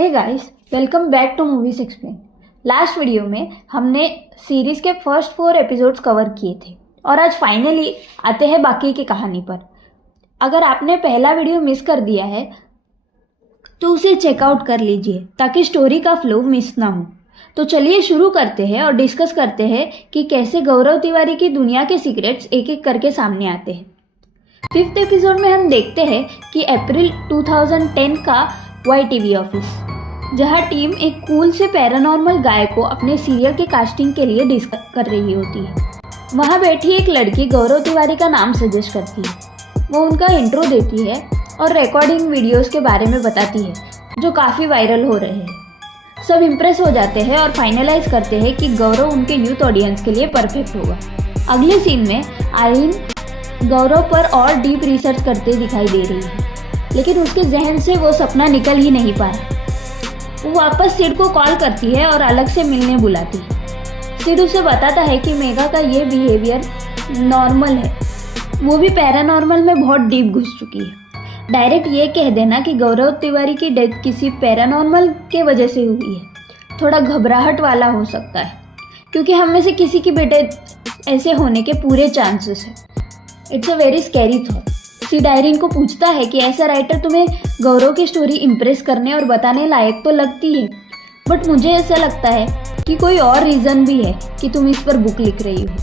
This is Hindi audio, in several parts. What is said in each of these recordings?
Hey guys, welcome back to movies explain. Last video में हमने सीरीज़ के फर्स्ट 4 एपिसोड्स कवर किए थे और आज फाइनली आते हैं बाकी की कहानी पर। अगर आपने पहला वीडियो मिस कर दिया है तो उसे चेकआउट कर लीजिए ताकि स्टोरी का फ्लो मिस ना हो। तो चलिए शुरू करते हैं और डिस्कस करते हैं कि कैसे गौरव तिवारी की दुनिया के सीक्रेट्स एक एक करके सामने आते हैं। 5th एपिसोड में हम देखते हैं कि अप्रैल 2010 का YTV ऑफिस, जहां टीम एक कूल से पैरानॉर्मल गाय को अपने सीरियल के कास्टिंग के लिए डिस्कस कर रही होती है। वहां बैठी एक लड़की गौरव तिवारी का नाम सजेस्ट करती है। वो उनका इंट्रो देती है और रिकॉर्डिंग वीडियोस के बारे में बताती है जो काफ़ी वायरल हो रहे हैं। सब इम्प्रेस हो जाते हैं और फाइनलाइज करते हैं कि गौरव उनके यूथ ऑडियंस के लिए परफेक्ट होगा। अगले सीन में आयरीन गौरव पर और डीप रिसर्च करते दिखाई दे रही है, लेकिन उसके जहन से वो सपना निकल ही नहीं पा रहा। वो वापस सिड को कॉल करती है और अलग से मिलने बुलाती है। सिड उसे बताता है कि मेगा का ये बिहेवियर नॉर्मल है, वो भी पैरानॉर्मल में बहुत डीप घुस चुकी है। डायरेक्ट ये कह देना कि गौरव तिवारी की डेथ किसी पैरानॉर्मल के वजह से हुई है थोड़ा घबराहट वाला हो सकता है, क्योंकि हम में से किसी की बेटे ऐसे होने के पूरे चांसेस हैं। It's a very scary thought. Sid Irene को पूछता है कि ऐसा राइटर तुम्हें गौरव की स्टोरी इम्प्रेस करने और बताने लायक तो लगती है, बट मुझे ऐसा लगता है कि कोई और रीज़न भी है कि तुम इस पर बुक लिख रही हो।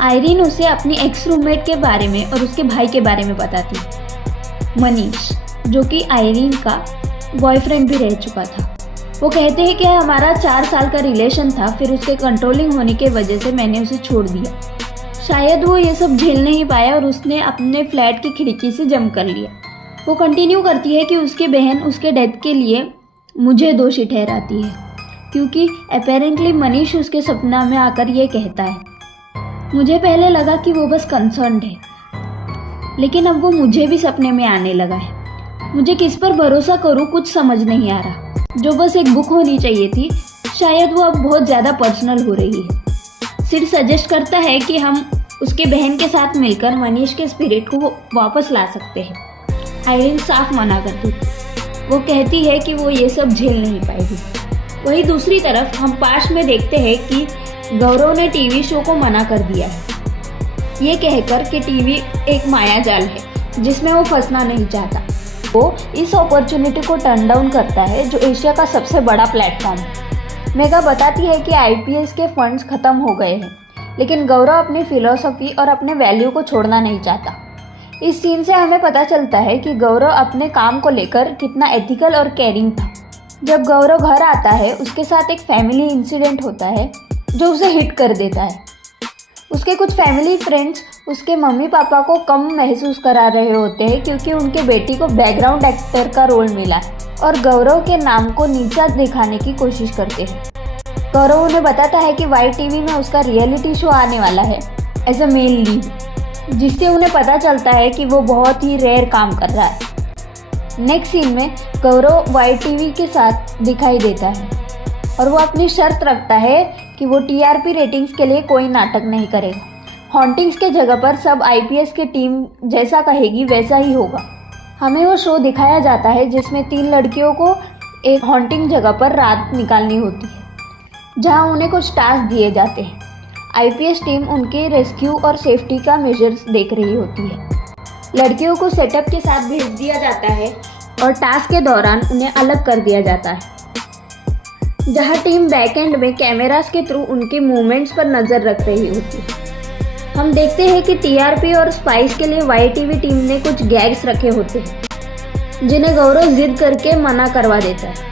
आयरीन उसे अपनी एक्स रूममेट के बारे में और उसके भाई के बारे में बताती है, मनीष, जो कि आयरीन का बॉयफ्रेंड भी रह चुका था। वो कहते हैं कि हमारा 4 साल का रिलेशन था, फिर उसके कंट्रोलिंग होने की वजह से मैंने उसे छोड़ दिया। शायद वो ये सब झेल नहीं पाया और उसने अपने फ्लैट की खिड़की से जंप कर लिया। वो कंटिन्यू करती है कि उसकी बहन उसके डेथ के लिए मुझे दोषी ठहराती है, क्योंकि अपेरेंटली मनीष उसके सपना में आकर ये कहता है। मुझे पहले लगा कि वो बस कंसर्न्ड है, लेकिन अब वो मुझे भी सपने में आने लगा है। मुझे किस पर भरोसा करूँ कुछ समझ नहीं आ रहा। जो बस एक बुक होनी चाहिए थी, शायद वो अब बहुत ज़्यादा पर्सनल हो रही है। सिड सजेस्ट करता है कि हम उसके बहन के साथ मिलकर मनीष के स्पिरिट को वापस ला सकते हैं। आयरीन साफ मना करती है। वो कहती है कि वो ये सब झेल नहीं पाएगी। वहीं दूसरी तरफ हम पास्ट में देखते हैं कि गौरव ने टीवी शो को मना कर दिया है, ये कहकर कि टीवी एक मायाजाल है जिसमें वो फंसना नहीं चाहता। वो इस अपॉर्चुनिटी को टर्न डाउन करता है जो एशिया का सबसे बड़ा प्लेटफॉर्म है। मेगा बताती है कि IPS के फंड्स खत्म हो गए हैं, लेकिन गौरव अपनी फिलॉसफी और अपने वैल्यू को छोड़ना नहीं चाहता। इस सीन से हमें पता चलता है कि गौरव अपने काम को लेकर कितना एथिकल और केयरिंग था। जब गौरव घर आता है, उसके साथ एक फैमिली इंसिडेंट होता है जो उसे हिट कर देता है। उसके कुछ फैमिली फ्रेंड्स उसके मम्मी पापा को कम महसूस करा रहे होते हैं क्योंकि उनके बेटी को बैकग्राउंड एक्टर का रोल मिला है और गौरव के नाम को नीचा दिखाने की कोशिश करते हैं। गौरव उन्हें बताता है कि YTV में उसका रियलिटी शो आने वाला है एज अ मेल लीड, जिससे उन्हें पता चलता है कि वो बहुत ही रेयर काम कर रहा है। नेक्स्ट सीन में गौरव YTV के साथ दिखाई देता है और वो अपनी शर्त रखता है कि वो TRP रेटिंग्स के लिए कोई नाटक नहीं करेगा। हॉन्टिंग्स के जगह पर सब IPS की टीम जैसा कहेगी वैसा ही होगा। हमें वो शो दिखाया जाता है जिसमें 3 लड़कियों को एक हॉन्टिंग जगह पर रात निकालनी होती है, जहां उन्हें कुछ टास्क दिए जाते हैं। IPS टीम उनके रेस्क्यू और सेफ्टी का मेजर्स देख रही होती है। लड़कियों को सेटअप के साथ भेज दिया जाता है और टास्क के दौरान उन्हें अलग कर दिया जाता है, जहां टीम बैकएंड में कैमरास के थ्रू उनके मूवमेंट्स पर नज़र रख रही होती है। हम देखते हैं कि TRP और स्पाइस के लिए YTV टीम ने कुछ गैग्स रखे होते हैं, जिन्हें गौरव जिद करके मना करवा देता है।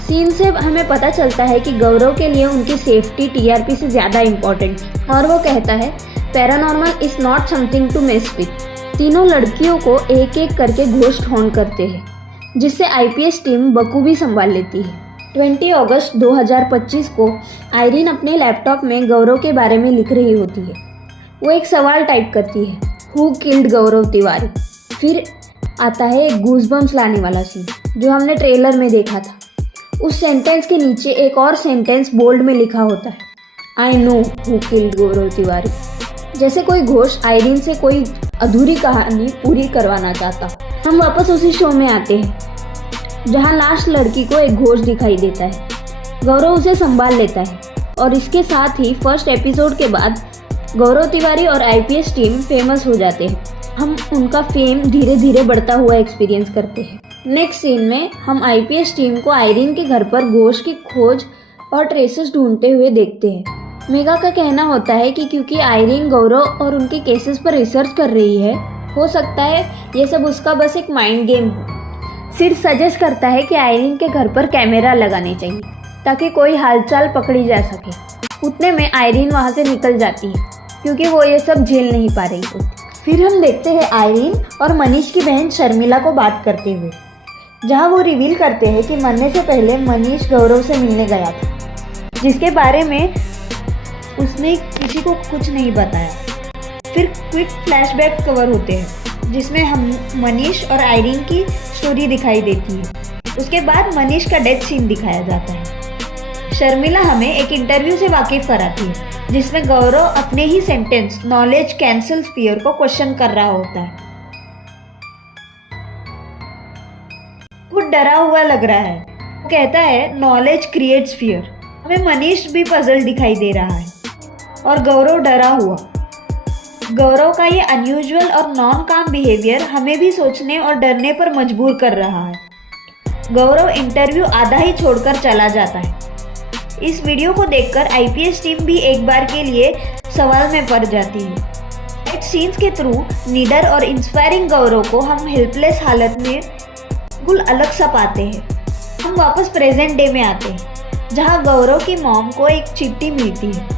सीन से हमें पता चलता है कि गौरव के लिए उनकी सेफ्टी TRP से ज़्यादा इम्पोर्टेंट है और वो कहता है paranormal is not something to mess with. तीनों लड़कियों को एक एक करके घोस्ट हॉन्ट करते हैं, जिससे IPS टीम बखूबी संभाल लेती है। 20 अगस्त 2025 को आयरीन अपने लैपटॉप में गौरव के बारे में लिख रही होती है। वो एक सवाल टाइप करती है, हु किल्ड गौरव तिवारी। फिर आता है एक गूज़बम्स लाने वाला सीन जो हमने ट्रेलर में देखा था। उस सेंटेंस के नीचे एक और सेंटेंस बोल्ड में लिखा होता है, आई नो हु किल्ड गौरव तिवारी। जैसे कोई घोष आयरीन से कोई अधूरी कहानी पूरी करवाना चाहता हो। हम वापस उसी शो में आते हैं। जहां लास्ट लड़की को एक घोष दिखाई देता है। गौरव उसे संभाल लेता है और इसके साथ ही फर्स्ट एपिसोड के बाद गौरव तिवारी और आईपीएस टीम फेमस हो जाते हैं। हम उनका फेम धीरे धीरे बढ़ता हुआ एक्सपीरियंस करते हैं। नेक्स्ट सीन में हम आईपीएस टीम को आयरीन के घर पर घोष की खोज और ट्रेसेस ढूंढते हुए देखते हैं। मेगा का कहना होता है कि क्योंकि आयरीन गौरव और उनके केसेस पर रिसर्च कर रही है, हो सकता है ये सब उसका बस एक माइंड गेम हो। सिड सजेस्ट करता है कि आयरीन के घर पर कैमरा लगाने चाहिए ताकि कोई हालचाल पकड़ी जा सके। उतने में आयरीन वहाँ से निकल जाती है क्योंकि वो ये सब झेल नहीं पा रही होती। फिर हम देखते हैं आयरीन और मनीष की बहन शर्मिला को बात करते हुए, जहाँ वो रिवील करते हैं कि मरने से पहले मनीष गौरव से मिलने गया था, जिसके बारे में उसने किसी को कुछ नहीं बताया। फिर क्विक फ्लैशबैक कवर होते हैं जिसमें हम मनीष और आयरीन की स्टोरी दिखाई देती है। उसके बाद मनीष का डेथ सीन दिखाया जाता है। शर्मिला हमें एक इंटरव्यू से वाकिफ कराती है जिसमें गौरव अपने ही सेंटेंस नॉलेज कैंसल्स फियर को क्वेश्चन कर रहा होता है। वो डरा हुआ लग रहा है। वो कहता है नॉलेज क्रिएट्स फियर। हमें मनीष भी पजल दिखाई दे रहा है और गौरव डरा हुआ। गौरव का ये अनयूजुअल और नॉन काम बिहेवियर हमें भी सोचने और डरने पर मजबूर कर रहा है। गौरव इंटरव्यू आधा ही छोड़कर चला जाता है। इस वीडियो को देखकर आईपीएस टीम भी एक बार के लिए सवाल में पड़ जाती है। फाइट सीन्स के थ्रू नीडर और इंस्पायरिंग गौरव को हम हेल्पलेस हालत में बिल्कुल अलग सा पाते हैं। हम वापस प्रेजेंट डे में आते हैं जहां गौरव की मॉम को एक चिट्ठी मिलती है।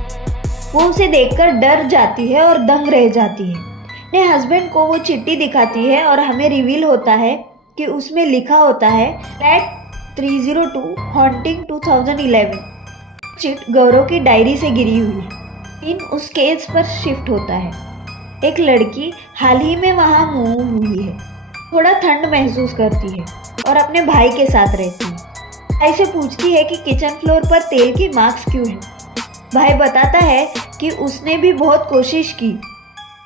वो उसे देखकर डर जाती है और दंग रह जाती है। अपने हस्बैंड को वो चिट्ठी दिखाती है और हमें रिवील होता है कि उसमें लिखा होता है फ्लैट 302 हॉन्टिंग 2011। चिट गौरव की डायरी से गिरी हुई है। सीन उस केस पर शिफ्ट होता है। एक लड़की हाल ही में वहाँ मूव हुई है, थोड़ा ठंड महसूस करती है और अपने भाई के साथ रहती है। भाई से पूछती है कि किचन फ्लोर पर तेल की मार्क्स क्यों हैं। भाई बताता है कि उसने भी बहुत कोशिश की,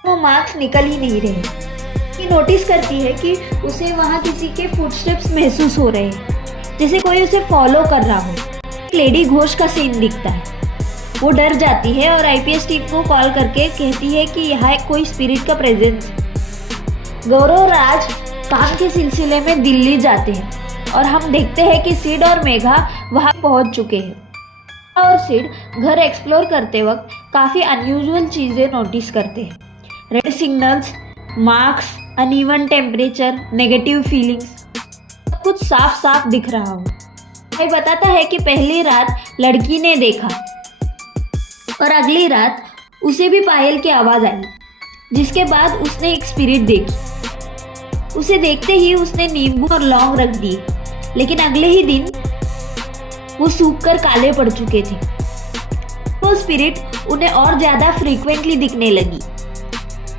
वो मार्क्स निकल ही नहीं रहे। ये नोटिस करती है कि उसे वहाँ किसी के फुटस्टेप्स महसूस हो रहे हैं, जैसे कोई उसे फॉलो कर रहा हो। लेडी घोष का सीन दिखता है। वो डर जाती है और आईपीएस टीम को कॉल करके कहती है कि यहाँ कोई स्पिरिट का प्रेजेंस है। गौरव और राज काम के सिलसिले में दिल्ली जाते हैं और हम देखते हैं कि सिड और मेघा वहाँ पहुँच चुके हैं। और सिड घर एक्सप्लोर करते वक्त काफ़ी अनयूजुअल चीज़ें नोटिस करते हैं। Red signals, marks, uneven temperature, negative feelings, कुछ साफ साफ दिख रहा हो। भाई बताता है कि पहली रात लड़की ने देखा और अगली रात उसे भी पायल की आवाज़ आई, जिसके बाद उसने एक स्पिरिट देखी। उसे देखते ही उसने नींबू और लौंग रख दिए, लेकिन अगले ही दिन वो सूख कर काले पड़ चुके थे। वो स्पिरिट उन्हें और ज़्यादा फ्रीक्वेंटली दिखने लगी।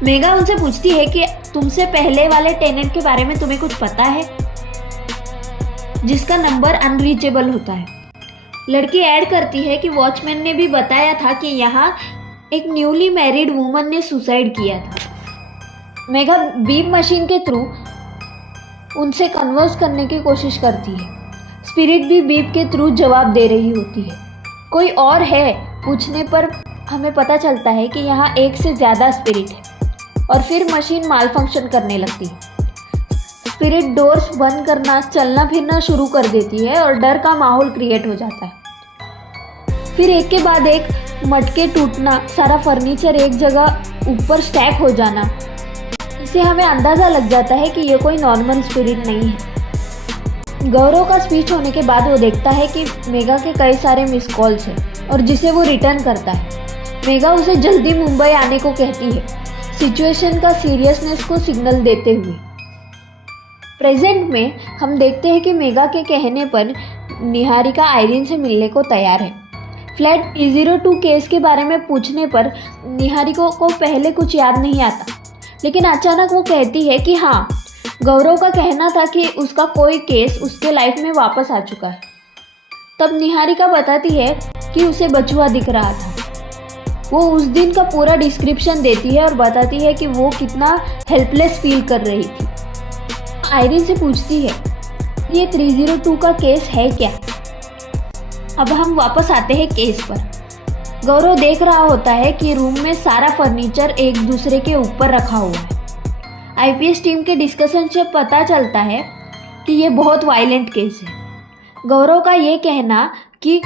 मेगा उनसे पूछती है कि तुमसे पहले वाले टेनेंट के बारे में तुम्हें कुछ पता है, जिसका नंबर अनरीचेबल होता है। लड़की ऐड करती है कि वॉचमैन ने भी बताया था कि यहाँ एक न्यूली मैरिड वुमन ने सुसाइड किया था। मेगा बीप मशीन के थ्रू उनसे कन्वर्स करने की कोशिश करती है। स्पिरिट भी बीप के थ्रू जवाब दे रही होती है। कोई और है पूछने पर हमें पता चलता है कि यहाँ एक से ज़्यादा स्पिरिट है और फिर मशीन माल फंक्शन करने लगती है। स्पिरिट डोर्स बंद करना, चलना फिरना शुरू कर देती है और डर का माहौल क्रिएट हो जाता है। फिर एक के बाद एक मटके टूटना, सारा फर्नीचर एक जगह ऊपर स्टैक हो जाना, इससे हमें अंदाज़ा लग जाता है कि ये कोई नॉर्मल स्पिरिट नहीं है। गौरव का स्पीच होने के बाद वो देखता है कि मेगा के कई सारे मिस कॉल्स हैं और जिसे वो रिटर्न करता है। मेगा उसे जल्दी मुंबई आने को कहती है, सिचुएशन का सीरियसनेस को सिग्नल देते हुए। प्रेजेंट में हम देखते हैं कि मेगा के कहने पर निहारिका आयरीन से मिलने को तैयार है। फ्लैट 302 केस के बारे में पूछने पर निहारिका को पहले कुछ याद नहीं आता, लेकिन अचानक वो कहती है कि हाँ, गौरव का कहना था कि उसका कोई केस उसके लाइफ में वापस आ चुका है। तब निहारिका बताती है कि उसे बचुआ दिख रहा था। वो उस दिन का पूरा डिस्क्रिप्शन देती है और बताती है कि वो कितना हेल्पलेस फील कर रही थी। आयरीन से पूछती है ये 302 का केस है क्या? अब हम वापस आते हैं केस पर। गौरव देख रहा होता है कि रूम में सारा फर्नीचर एक दूसरे के ऊपर रखा हुआ है। आईपीएस टीम के डिस्कशन से पता चलता है कि ये बहुत वायलेंट केस है। गौरव का ये कहना कि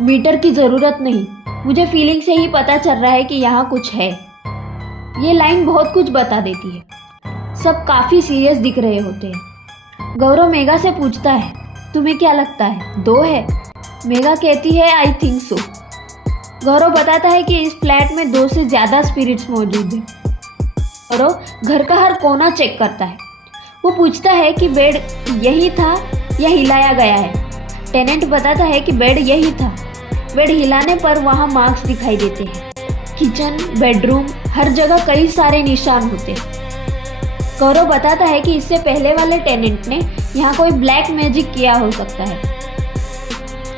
मीटर की ज़रूरत नहीं, मुझे फीलिंग से ही पता चल रहा है कि यहाँ कुछ है, ये लाइन बहुत कुछ बता देती है। सब काफ़ी सीरियस दिख रहे होते हैं। गौरव मेघा से पूछता है, तुम्हें क्या लगता है 2 है? मेघा कहती है आई थिंक सो। गौरव बताता है कि इस फ्लैट में 2 से ज़्यादा स्पिरिट्स मौजूद हैं। गौरव घर का हर कोना चेक करता है। वो पूछता है कि बेड यही था या हिलाया गया है। टेनेंट बताता है कि बेड यही था। बेड हिलाने पर वहाँ मार्क्स दिखाई देते हैं। किचन, बेडरूम, हर जगह कई सारे निशान होते हैं। गौरव बताता है कि इससे पहले वाले टेनेंट ने यहाँ कोई ब्लैक मैजिक किया हो सकता है।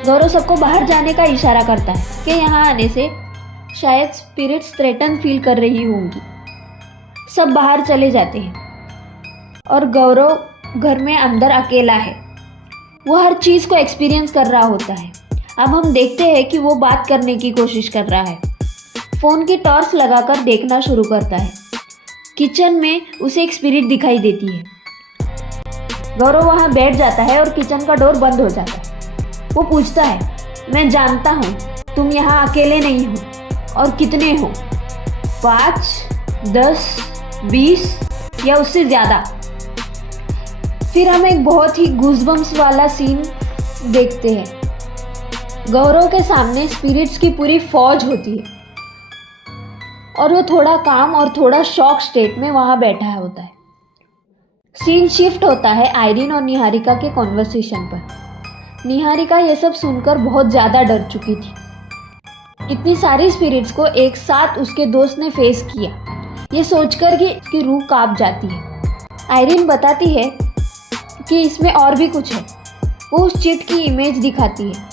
गौरव सबको बाहर जाने का इशारा करता है कि यहाँ आने से शायद स्पिरिट्स थ्रेटन फील कर रही होंगी। सब बाहर चले जाते हैं और गौरव घर में अंदर अकेला है। वो हर चीज़ को एक्सपीरियंस कर रहा होता है। अब हम देखते हैं कि वो बात करने की कोशिश कर रहा है। फ़ोन की टॉर्च लगाकर देखना शुरू करता है। किचन में उसे एक स्पिरिट दिखाई देती है। गौरव वहाँ बैठ जाता है और किचन का डोर बंद हो जाता है। वो पूछता है, मैं जानता हूँ तुम यहाँ अकेले नहीं हो, और कितने हो? 5, 10, 20 या उससे ज़्यादा? फिर हम एक बहुत ही गूज़बम्स वाला सीन देखते हैं। गौरव के सामने स्पिरिट्स की पूरी फौज होती है और वो थोड़ा काम और थोड़ा शॉक स्टेट में वहाँ बैठा होता है। सीन शिफ्ट होता है आयरीन और निहारिका के कॉन्वर्सेशन पर। निहारिका ये सब सुनकर बहुत ज़्यादा डर चुकी थी। इतनी सारी स्पिरिट्स को एक साथ उसके दोस्त ने फेस किया, ये सोचकर कि उसकी रूह कांप जाती है। आयरीन बताती है कि इसमें और भी कुछ है। वो उस चिट की इमेज दिखाती है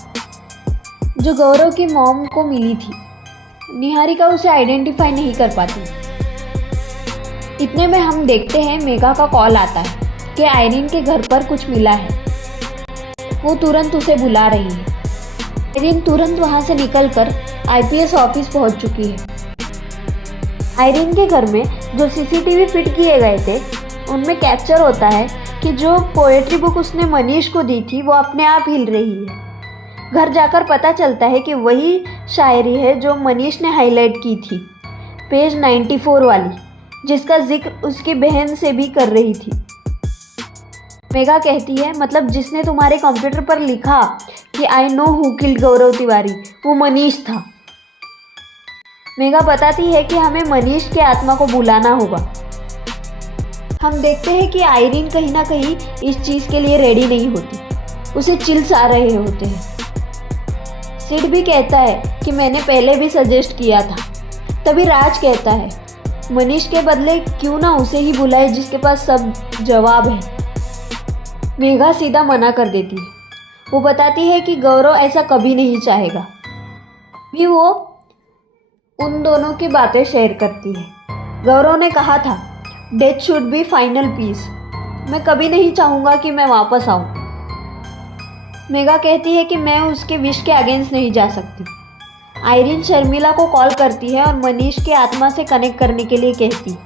जो गौरव की मॉम को मिली थी। निहारिका उसे आइडेंटिफाई नहीं कर पाती। इतने में हम देखते हैं मेघा का कॉल आता है कि आयरीन के घर पर कुछ मिला है। वो तुरंत उसे बुला रही है। आयरीन तुरंत वहाँ से निकलकर आईपीएस ऑफिस पहुँच चुकी है। आयरीन के घर में जो सीसीटीवी फिट किए गए थे उनमें कैप्चर होता है कि जो पोएट्री बुक उसने मनीष को दी थी वो अपने आप हिल रही है। घर जाकर पता चलता है कि वही शायरी है जो मनीष ने हाईलाइट की थी, पेज 94 वाली, जिसका जिक्र उसकी बहन से भी कर रही थी। मेघा कहती है, मतलब जिसने तुम्हारे कंप्यूटर पर लिखा कि आई नो हु किल्ड गौरव तिवारी, वो मनीष था। मेघा बताती है कि हमें मनीष के आत्मा को बुलाना होगा। हम देखते हैं कि आयरीन कहीं ना कहीं इस चीज़ के लिए रेडी नहीं होती, उसे चिल्स आ रहे होते हैं। सिड भी कहता है कि मैंने पहले भी सजेस्ट किया था। तभी राज कहता है, मनीष के बदले क्यों ना उसे ही बुलाए जिसके पास सब जवाब है। मेघा सीधा मना कर देती है। वो बताती है कि गौरव ऐसा कभी नहीं चाहेगा। भी वो उन दोनों की बातें शेयर करती है। गौरव ने कहा था, death should be final peace. मैं कभी नहीं चाहूँगा कि मैं वापस आऊँ। मेघा कहती है कि मैं उसके विश के अगेंस्ट नहीं जा सकती। आयरीन शर्मिला को कॉल करती है और मनीष के आत्मा से कनेक्ट करने के लिए कहती।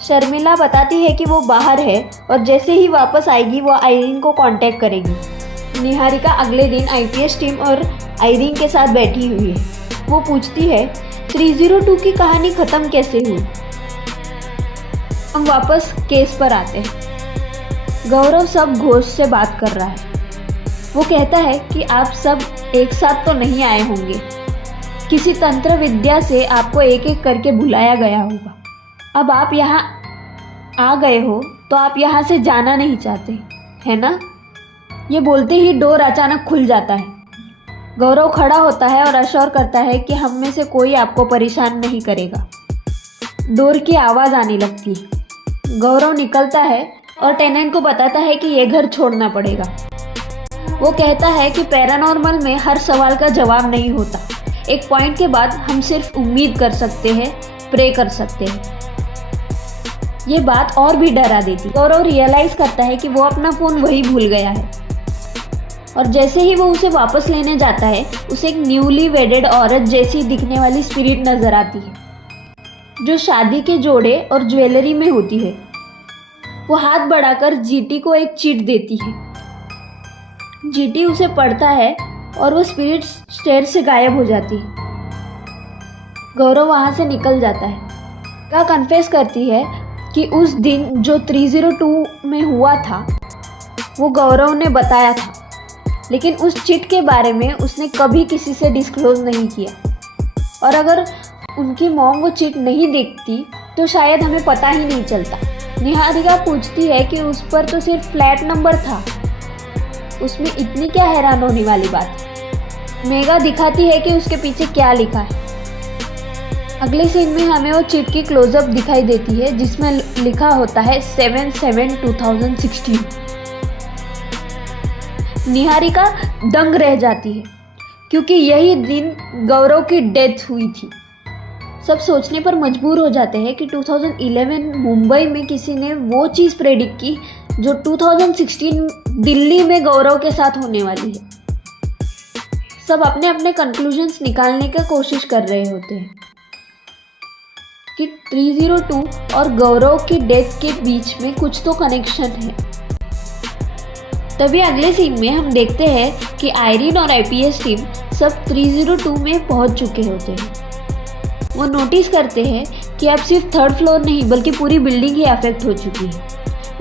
शर्मिला बताती है कि वो बाहर है और जैसे ही वापस आएगी वो आयरीन को कांटेक्ट करेगी। निहारिका अगले दिन आईपीएस टीम और आयरीन के साथ बैठी हुई है। वो पूछती है, 302 की कहानी ख़त्म कैसे हुई? हम वापस केस पर आते हैं। गौरव सब घोष से बात कर रहा है। वो कहता है कि आप सब एक साथ तो नहीं आए होंगे, किसी तंत्र विद्या से आपको एक एक करके बुलाया गया होगा। अब आप यहाँ आ गए हो तो आप यहाँ से जाना नहीं चाहते, है ना? ये बोलते ही डोर अचानक खुल जाता है। गौरव खड़ा होता है और अश्योर करता है कि हम में से कोई आपको परेशान नहीं करेगा। डोर की आवाज़ आने लगती है। गौरव निकलता है और टेनेंट को बताता है कि ये घर छोड़ना पड़ेगा। वो कहता है कि पैरानॉर्मल में हर सवाल का जवाब नहीं होता। एक पॉइंट के बाद हम सिर्फ उम्मीद कर सकते हैं, प्रे कर सकते हैं। ये बात और भी डरा देती। गौरव रियलाइज करता है कि वो अपना फ़ोन वही भूल गया है और जैसे ही वो उसे वापस लेने जाता है उसे एक न्यूली वेडेड औरत जैसी दिखने वाली स्पिरिट नजर आती है जो शादी के जोड़े और ज्वेलरी में होती है। वो हाथ बढ़ाकर जीटी को एक चिट देती है। जीटी उसे पढ़ता है और वो स्पिरिट स्टेयर से गायब हो जाती है। गौरव वहाँ से निकल जाता है। का कन्फेस करती है कि उस दिन जो 302 में हुआ था वो गौरव ने बताया था, लेकिन उस चिट के बारे में उसने कभी किसी से डिस्क्लोज नहीं किया और अगर उनकी मॉम वो चिट नहीं देखती तो शायद हमें पता ही नहीं चलता। निहारिका पूछती है कि उस पर तो सिर्फ फ्लैट नंबर था, उसमें इतनी क्या हैरान होने वाली बात। मेगा दिखाती है कि उसके पीछे क्या लिखा है। अगले सीन में हमें वो चिट की क्लोजअप दिखाई देती है जिसमें लिखा होता है 7/7/2016। निहारिका दंग रह जाती है क्योंकि यही दिन गौरव की डेथ हुई थी। सब सोचने पर मजबूर हो जाते हैं कि 2011 मुंबई में किसी ने वो चीज़ प्रेडिक्ट की जो 2016 दिल्ली में गौरव के साथ होने वाली है। सब अपने अपने कंक्लूजन्स निकालने की कोशिश कर रहे होते हैं कि 302 और गौरव की डेथ के बीच में कुछ तो कनेक्शन है। तभी अगले सीन में हम देखते हैं कि आयरीन और आईपीएस टीम सब 302 में पहुंच चुके होते हैं। वो नोटिस करते हैं कि अब सिर्फ 3rd फ्लोर नहीं बल्कि पूरी बिल्डिंग ही अफेक्ट हो चुकी है।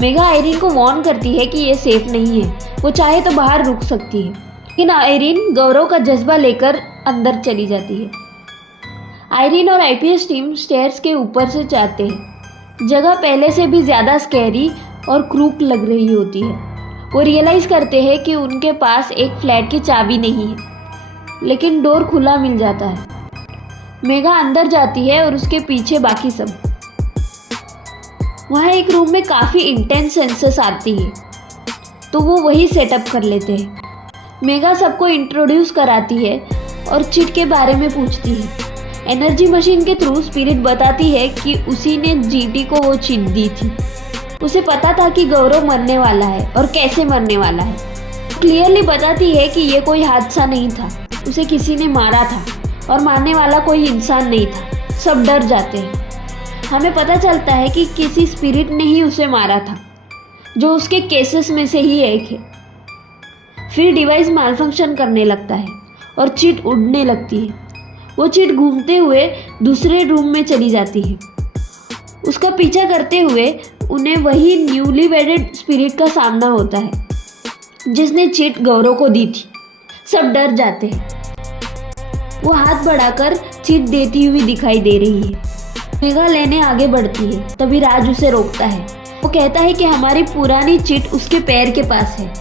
मेगा आयरीन को वार्न करती है कि ये सेफ नहीं है, वो चाहे तो बाहर रुक सकती है, लेकिन आयरीन गौरव का जज्बा लेकर अंदर चली जाती है। आयरीन और आईपीएस टीम स्टेयर्स के ऊपर से जाते हैं। जगह पहले से भी ज़्यादा स्कैरी और क्रूक लग रही होती है। वो रियलाइज़ करते हैं कि उनके पास एक फ्लैट की चाबी नहीं है, लेकिन डोर खुला मिल जाता है। मेगा अंदर जाती है और उसके पीछे बाकी सब। वहाँ एक रूम में काफ़ी इंटेंस सेंसेस आती है तो वो वही सेटअप कर लेते हैं। मेगा सबको इंट्रोड्यूस कराती है और चिट के बारे में पूछती है। एनर्जी मशीन के थ्रू स्पिरिट बताती है कि उसी ने जीटी को वो चिट दी थी। उसे पता था कि गौरव मरने वाला है और कैसे मरने वाला है। क्लियरली बताती है कि ये कोई हादसा नहीं था, उसे किसी ने मारा था और मारने वाला कोई इंसान नहीं था। सब डर जाते हैं। हमें पता चलता है कि किसी स्पिरिट ने ही उसे मारा था, जो उसके केसेस में से ही एक है। फिर डिवाइस मालफंक्शन करने लगता है और चिट उड़ने लगती है। वो चिट घूमते हुए दूसरे रूम में चली जाती है। उसका पीछा करते हुए उन्हें वही न्यूली वेडेड स्पिरिट का सामना होता है जिसने चिट गौरव को दी थी। सब डर जाते हैं। वो हाथ बढ़ाकर चिट देती हुई दिखाई दे रही है। मेगा लेने आगे बढ़ती है, तभी राज उसे रोकता है। वो कहता है कि हमारी पुरानी चिट उसके पैर के पास है,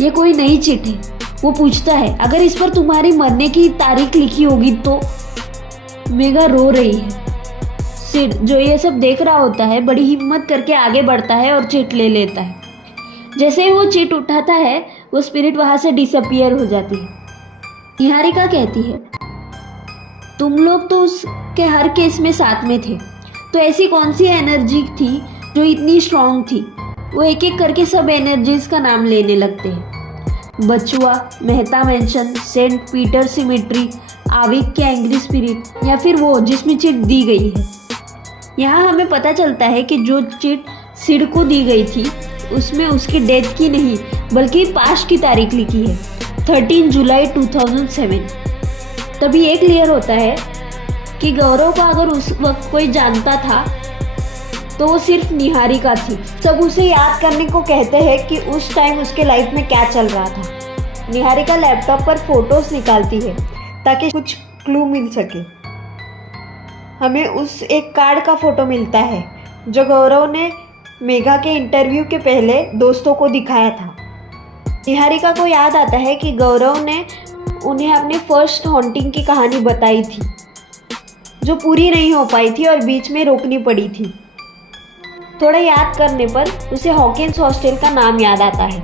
ये कोई नई चिट है। वो पूछता है अगर इस पर तुम्हारी मरने की तारीख लिखी होगी तो। मेगा रो रही है। सिड जो ये सब देख रहा होता है बड़ी हिम्मत करके आगे बढ़ता है और चिट ले लेता है। जैसे ही वो चिट उठाता है वो स्पिरिट वहाँ से डिसअपियर हो जाती है। निहारिका कहती है तुम लोग तो उसके हर केस में साथ में थे, तो ऐसी कौन सी एनर्जी थी जो इतनी स्ट्रांग थी। वो एक एक करके सब एनर्जीज का नाम लेने लगते हैं। Bachua, Mehta mansion, Saint Peter cemetery, Avik के एंग्री स्पिरिट या फिर वो जिसमें चिट दी गई है। यहाँ हमें पता चलता है कि जो चिट सिड को दी गई थी उसमें उसकी डेथ की नहीं बल्कि पास्ट की तारीख लिखी है 13 जुलाई 2007। तभी ये क्लियर होता है कि गौरव को अगर उस वक्त कोई जानता था तो वो सिर्फ निहारिका थी। सब उसे याद करने को कहते हैं कि उस टाइम उसके लाइफ में क्या चल रहा था। निहारिका लैपटॉप पर फोटोज निकालती है ताकि कुछ क्लू मिल सके। हमें उस एक कार्ड का फोटो मिलता है जो गौरव ने मेघा के इंटरव्यू के पहले दोस्तों को दिखाया था। निहारिका को याद आता है कि गौरव ने उन्हें अपनी फर्स्ट हॉन्टिंग की कहानी बताई थी जो पूरी नहीं हो पाई थी और बीच में रोकनी पड़ी थी। थोड़ा याद करने पर उसे हॉकिंस हॉस्टल का नाम याद आता है।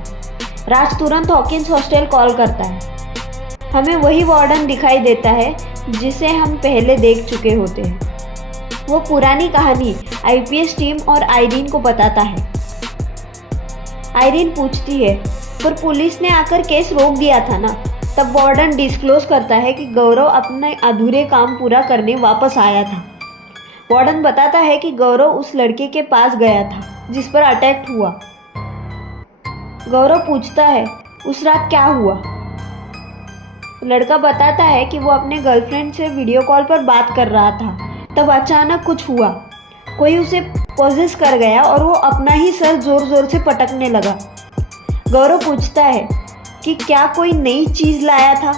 राज तुरंत हॉकिंस हॉस्टल कॉल करता है। हमें वही वार्डन दिखाई देता है जिसे हम पहले देख चुके होते हैं। वो पुरानी कहानी आईपीएस टीम और आयरीन को बताता है। आयरीन पूछती है, पर पुलिस ने आकर केस रोक दिया था ना। तब वार्डन डिस्क्लोज करता है कि गौरव अपने अधूरे काम पूरा करने वापस आया था। वार्डन बताता है कि गौरव उस लड़के के पास गया था जिस पर अटैक हुआ। गौरव पूछता है, उस रात क्या हुआ? लड़का बताता है कि वो अपने गर्लफ्रेंड से वीडियो कॉल पर बात कर रहा था। तब अचानक कुछ हुआ, कोई उसे पोजेस कर गया और वो अपना ही सर जोर जोर से पटकने लगा। गौरव पूछता है कि क्या कोई नई चीज़ लाया था,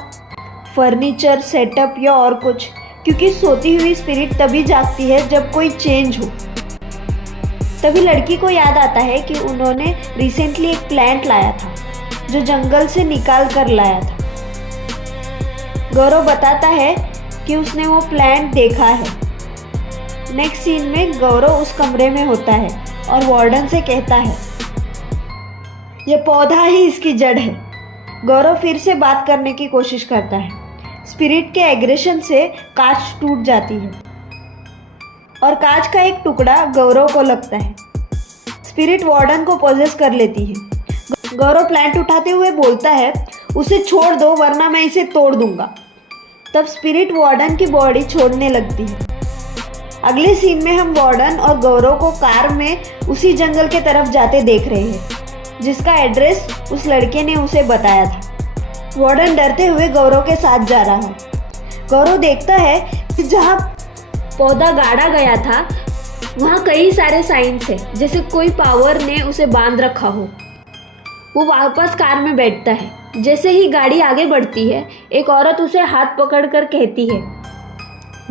फर्नीचर, सेटअप या और कुछ, क्योंकि सोती हुई स्पिरिट तभी जागती है जब कोई चेंज हो। तभी लड़की को याद आता है कि उन्होंने रिसेंटली एक प्लांट लाया था जो जंगल से निकाल कर लाया था। गौरव बताता है कि उसने वो प्लांट देखा है। नेक्स्ट सीन में गौरव उस कमरे में होता है और वार्डन से कहता है, यह पौधा ही इसकी जड़ है। गौरव फिर से बात करने की कोशिश करता है। स्पिरिट के एग्रेशन से कांच टूट जाती है और कांच का एक टुकड़ा गौरव को लगता है। स्पिरिट वार्डन को पोजेस कर लेती है। गौरव प्लांट उठाते हुए बोलता है, उसे छोड़ दो वरना मैं इसे तोड़ दूंगा। तब स्पिरिट वार्डन की बॉडी छोड़ने लगती है। अगले सीन में हम वार्डन और गौरव को कार में उसी जंगल के तरफ जाते देख रहे हैं जिसका एड्रेस उस लड़के ने उसे बताया था। वार्डन डरते हुए गौरव के साथ जा रहा है। गौरव देखता है कि जहाँ पौधा गाड़ा गया था वहाँ कई सारे साइंस है, जैसे कोई पावर ने उसे बांध रखा हो। वो वापस कार में बैठता है। जैसे ही गाड़ी आगे बढ़ती है, एक औरत उसे हाथ पकड़कर कहती है,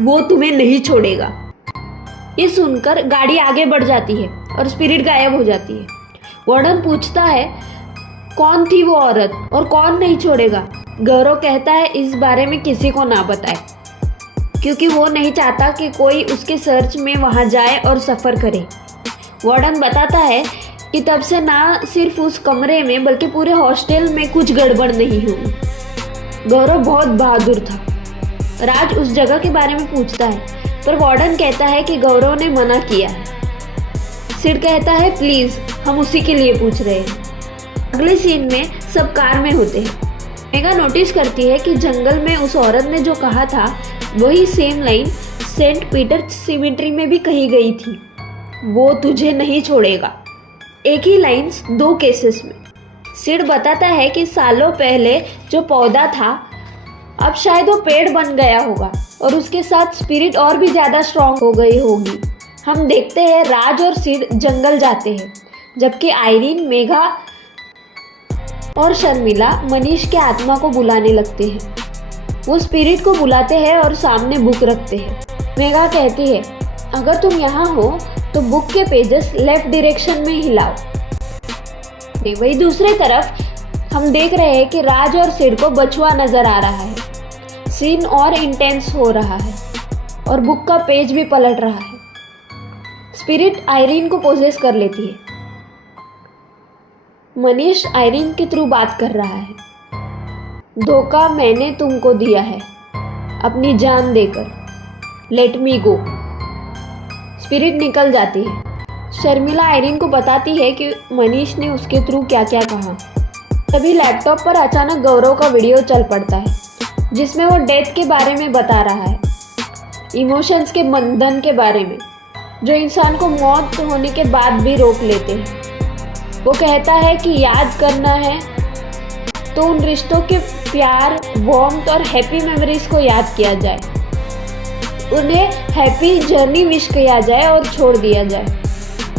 वो तुम्हें नहीं छोड़ेगा। ये सुनकर गाड़ी आगे बढ़ जाती है और स्पिरिट गायब हो जाती है। वार्डन पूछता है, कौन थी वो औरत और कौन नहीं छोड़ेगा? गौरव कहता है, इस बारे में किसी को ना बताए, क्योंकि वो नहीं चाहता कि कोई उसके सर्च में वहाँ जाए और सफ़र करे। वार्डन बताता है कि तब से ना सिर्फ उस कमरे में बल्कि पूरे हॉस्टल में कुछ गड़बड़ नहीं हुई। गौरव बहुत बहादुर था। राज उस जगह के बारे में पूछता है, पर वार्डन कहता है कि गौरव ने मना किया है। सिड कहता है, प्लीज़, हम उसी के लिए पूछ रहे हैं। अगले सीन में सब कार में होते हैं। मेगा नोटिस करती है कि जंगल में उस औरत ने जो कहा था वही same line Saint Peter cemetery में भी कही गई थी, वो तुझे नहीं छोड़ेगा। एक ही लाइन्स दो केसेस में। सिड बताता है कि सालों पहले जो पौधा था अब शायद वो पेड़ बन गया होगा और उसके साथ स्पिरिट और भी ज़्यादा स्ट्रांग हो गई होगी। हम देखते हैं राज और सिड जंगल जाते हैं, जबकि आयरीन, मेघा और शर्मिला मनीष के आत्मा को बुलाने लगते हैं। वो स्पिरिट को बुलाते हैं और सामने बुक रखते हैं। मेघा कहती है, अगर तुम यहाँ हो तो बुक के पेजेस लेफ्ट डायरेक्शन में हिलाओ। वही दूसरी तरफ हम देख रहे हैं कि राज और सिड को बछुआ नजर आ रहा है। सीन और इंटेंस हो रहा है और बुक का पेज भी पलट रहा है। स्पिरिट आयरीन को पोजेस कर लेती है। मनीष आयरीन के थ्रू बात कर रहा है। धोखा मैंने तुमको दिया है अपनी जान देकर, लेट मी गो। स्पिरिट निकल जाती है। शर्मिला आयरीन को बताती है कि मनीष ने उसके थ्रू क्या क्या कहा। तभी लैपटॉप पर अचानक गौरव का वीडियो चल पड़ता है जिसमें वो डेथ के बारे में बता रहा है, इमोशंस के बंधन के बारे में जो इंसान को मौत होने के बाद भी रोक लेते हैं। वो कहता है कि याद करना है तो उन रिश्तों के प्यार, वार्मथ और हैप्पी मेमोरीज को याद किया जाए, उन्हें हैप्पी जर्नी विश किया जाए और छोड़ दिया जाए।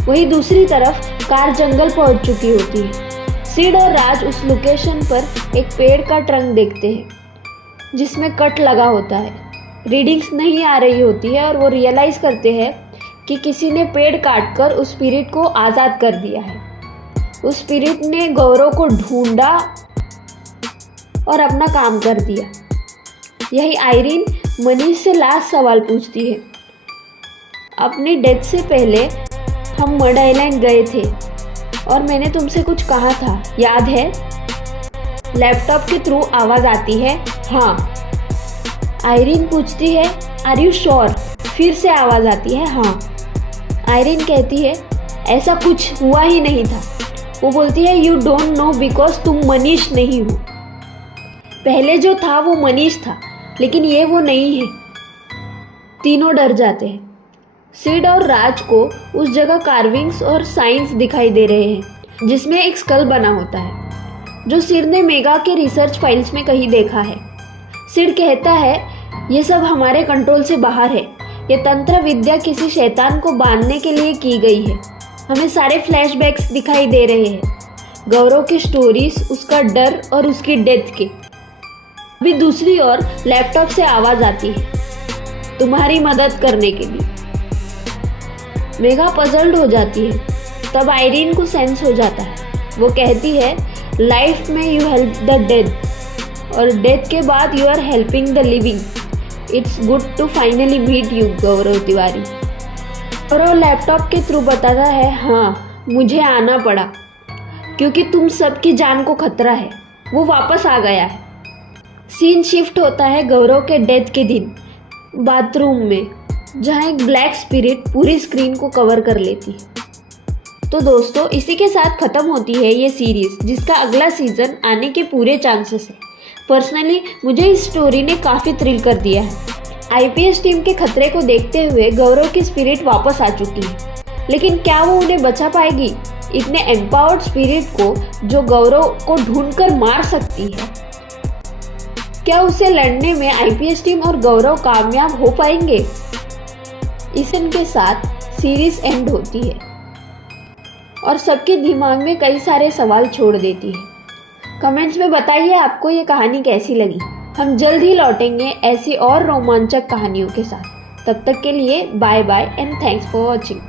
वहीं दूसरी तरफ कार जंगल पहुंच चुकी होती है। सिड और राज उस लोकेशन पर एक पेड़ का ट्रंक देखते हैं जिसमें कट लगा होता है। रीडिंग्स नहीं आ रही होती है और वो रियलाइज़ करते हैं कि किसी ने पेड़ काटकर उस स्पिरिट को आज़ाद कर दिया है। उस स्पिरिट ने गौरव को ढूंढा और अपना काम कर दिया। यही आयरीन मनीष से लास्ट सवाल पूछती है, अपनी डेथ से पहले हम मड आइलैंड गए थे और मैंने तुमसे कुछ कहा था, याद है? लैपटॉप के थ्रू आवाज़ आती है, हाँ। आयरीन पूछती है, आर यू श्योर? फिर से आवाज़ आती है हाँ। आयरिन कहती है ऐसा कुछ हुआ ही नहीं था। वो बोलती है यू डोंट नो बिकॉज तुम मनीष नहीं हो। पहले जो था वो मनीष था, लेकिन ये वो नहीं है। तीनों डर जाते हैं। सिड और राज को उस जगह कार्विंग्स और साइंस दिखाई दे रहे हैं जिसमें एक स्कल बना होता है, जो सिड ने मेगा के रिसर्च फाइल्स में कहीं देखा है। सिड कहता है ये सब हमारे कंट्रोल से बाहर है। ये तंत्र विद्या किसी शैतान को बांधने के लिए की गई है। हमें सारे फ्लैशबैक्स दिखाई दे रहे हैं, गौरव की स्टोरीज, उसका डर और उसकी डेथ के। अभी दूसरी ओर लैपटॉप से आवाज आती है तुम्हारी मदद करने के लिए। मेगा पजल्ड हो जाती है। तब आयरिन को सेंस हो जाता है। वो कहती है लाइफ में यू हेल्प द डेड और डेथ के बाद you are helping the living. It's good to finally meet you Gaurav Tiwari. Gaurav laptop के थ्रू बताता है हाँ मुझे आना पड़ा क्योंकि तुम सबकी जान को खतरा है। वो वापस आ गया है। सीन शिफ्ट होता है गौरव के डेथ के दिन बाथरूम में, जहाँ एक ब्लैक स्पिरिट पूरी स्क्रीन को कवर कर लेती है। तो दोस्तों इसी के साथ ख़त्म होती है ये सीरीज़, जिसका अगला सीज़न आने के पूरे चांसेस है। पर्सनली मुझे इस स्टोरी ने काफ़ी थ्रिल कर दिया है। आईपीएस टीम के खतरे को देखते हुए गौरव की स्पिरिट वापस आ चुकी है, लेकिन क्या वो उन्हें बचा पाएगी इतने एम्पावर्ड स्पिरिट को जो गौरव को ढूंढकर मार सकती है? क्या उसे लड़ने में आईपीएस टीम और गौरव कामयाब हो पाएंगे? इनके साथ सीरीज एंड होती है और सबके दिमाग में कई सारे सवाल छोड़ देती है। कमेंट्स में बताइए आपको ये कहानी कैसी लगी। हम जल्द ही लौटेंगे ऐसी और रोमांचक कहानियों के साथ। तब तक के लिए bye bye and thanks for watching.